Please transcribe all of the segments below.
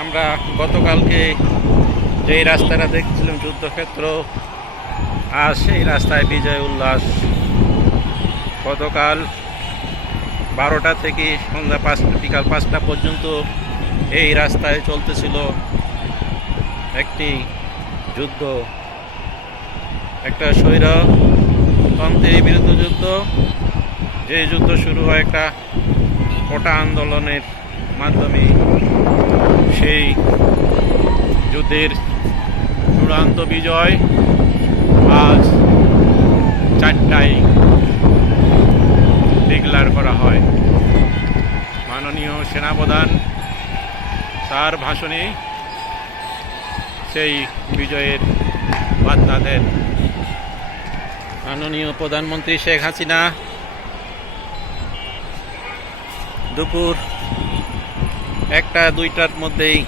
আমরা গতকালকে যেই রাস্তাটা দেখছিলাম যুদ্ধক্ষেত্র, আর সেই রাস্তায় বিজয় উল্লাস। গতকাল 12টা থেকে সন্ধ্যা 5টা, বিকাল 5টা পর্যন্ত এই রাস্তায় চলতেছিল একটি যুদ্ধ, একটা স্বৈরতন্ত্রের বিরুদ্ধে যুদ্ধ। যে যুদ্ধ শুরু হয় একটা কোটা আন্দোলনের মাধ্যমে, সেই যুদ্ধের চূড়ান্ত বিজয় আজ 4টায় ডিক্লেয়ার করা হয়। মাননীয় সেনাপ্রধান তার ভাষণে সেই বিজয়ের বার্তা দেন। মাননীয় প্রধানমন্ত্রী শেখ হাসিনা দুপুর 1টা-2টার মধ্যেই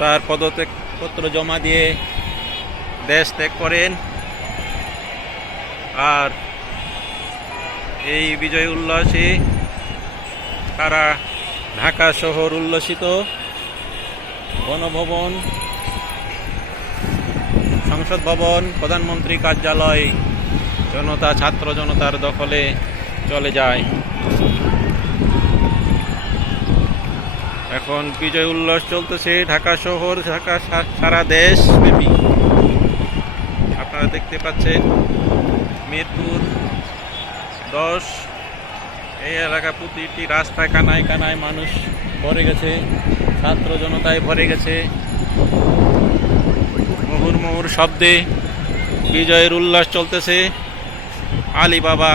তার পদত্যাগপত্র জমা দিয়ে দেশ ত্যাগ করেন। আর এই বিজয় উল্লাসে সারা ঢাকা শহর উল্লসিত। গণভবন, সংসদ ভবন, প্রধানমন্ত্রী কার্যালয় ছাত্র জনতার দখলে চলে যায়। এখন বিজয় উল্লাস চলতেছে ঢাকা শহর, ঢাকা সারা দেশ ব্যাপী। আপনারা দেখতে পাচ্ছেন মিরপুর 10 এই এলাকা, প্রতিটি রাস্তায় কানায় কানায় মানুষ ভরে গেছে, ছাত্র জনতায় ভরে গেছে। মুহুর্মুহুর শব্দে বিজয়ের উল্লাস চলতেছে। Alibaba,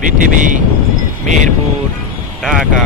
BTV, Mirpur, Dhaka.